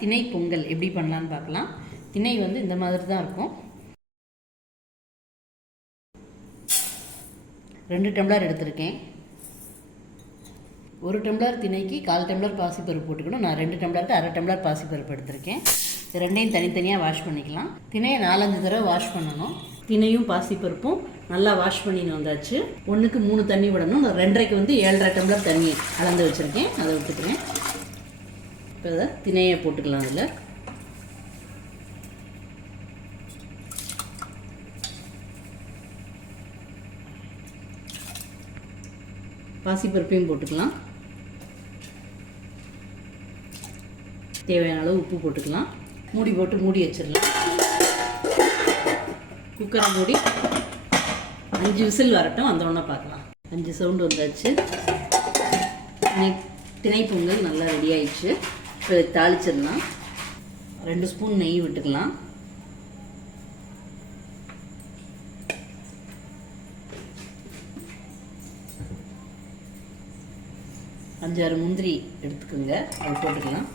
திணை பொங்கல் எப்படி பண்ணலான்னு பார்க்கலாம். திணை வந்து இந்த மாதிரி தான் இருக்கும். ரெண்டு டம்ளர் எடுத்திருக்கேன். ஒரு டம்ளர் திணைக்கு கால் டம்ளர் பாசிப்பருப்பு போட்டுக்கணும். நான் ரெண்டு டம்ளருக்கு அரை டம்ளர் பாசிப்பருப்பு எடுத்திருக்கேன். ரெண்டையும் தனித்தனியாக வாஷ் பண்ணிக்கலாம். திணையை நாலஞ்சு தடவை வாஷ் பண்ணணும். திணையும் பாசிப்பருப்பும் நல்லா வாஷ் பண்ணின்னு வந்தாச்சு. ஒன்றுக்கு மூணு தண்ணி விடணும். நான் ரெண்டரைக்கு வந்து ஏழரை டம்ளர் தண்ணி அளந்து வச்சுருக்கேன். அதை விட்டுக்கிறேன் இப்போ அதை திணையை போட்டுக்கலாம் அதில் பாசிப்பருப்பையும் போட்டுக்கலாம். தேவையான அளவு உப்பு போட்டுக்கலாம். மூடி போட்டு மூடி வச்சிடலாம். குக்கரை மூடி அஞ்சு விசில் வரட்டும் வந்தோடனே பார்க்கலாம். அஞ்சு சவுண்டு வந்தாச்சு. திணை திணை பொங்கல் நல்லா ரெடி ஆயிடுச்சு. இப்போ இதை தாளிச்சிடலாம். ரெண்டு ஸ்பூன் நெய் விட்டுக்கலாம். அஞ்சாறு முந்திரி எடுத்துக்கோங்க. அது போட்டுக்கலாம்.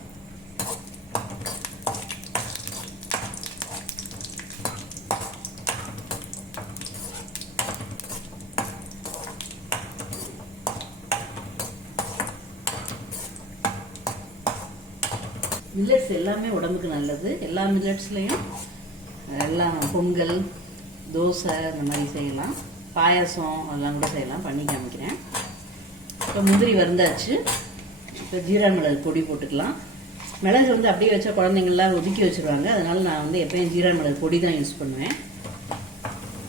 மில்லட்ஸ் எல்லாமே உடம்புக்கு நல்லது. எல்லா மில்லட்ஸ்லேயும் எல்லாம் பொங்கல் தோசை இந்த மாதிரி செய்யலாம். பாயாசம் அதெல்லாம் கூட செய்யலாம். பண்ணி காமிக்கிறேன். இப்போ முந்திரி வந்தாச்சு இப்போ ஜீரா மிளகு பொடி போட்டுக்கலாம். மிளகு வந்து அப்படியே வச்சா குழந்தைங்கள்லாம் ஒதுக்கி வச்சுருவாங்க. அதனால நான் வந்து எப்பயும் ஜீரா மிளகு பொடி தான் யூஸ் பண்ணுவேன்.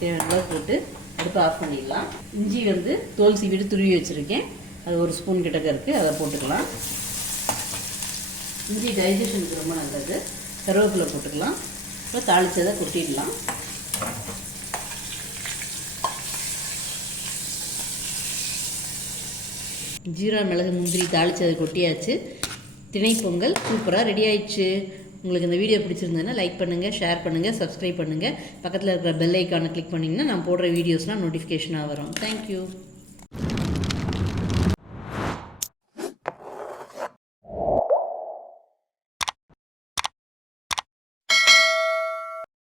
தேவையான போட்டு அடுப்பு ஆஃப் பண்ணிடலாம். இஞ்சி வந்து தோல் சீவிட்டு துருவி வச்சுருக்கேன். அது ஒரு ஸ்பூன் கிட்டக்க இருக்குது அதை போட்டுக்கலாம். இஞ்சி டைஜஷனுக்கு ரொம்ப நல்லது. கருவேப்பிலை போட்டுக்கலாம். இப்போ தாளித்ததை கொட்டிடலாம். ஜீரா மிளகு முந்திரி தாளித்ததை கொட்டியாச்சு. திணைப்பொங்கல் சூப்பராக ரெடி ஆயிடுச்சு. உங்களுக்கு இந்த வீடியோ பிடிச்சிருந்ததுன்னா லைக் பண்ணுங்கள் ஷேர் பண்ணுங்கள் சப்ஸ்கிரைப் பண்ணுங்கள் பக்கத்தில் இருக்கிற பெல் ஐக்கானை கிளிக் பண்ணிங்கன்னா நான் போடுற வீடியோஸ்லாம் நோட்டிஃபிகேஷனாக வரும். தேங்க்யூ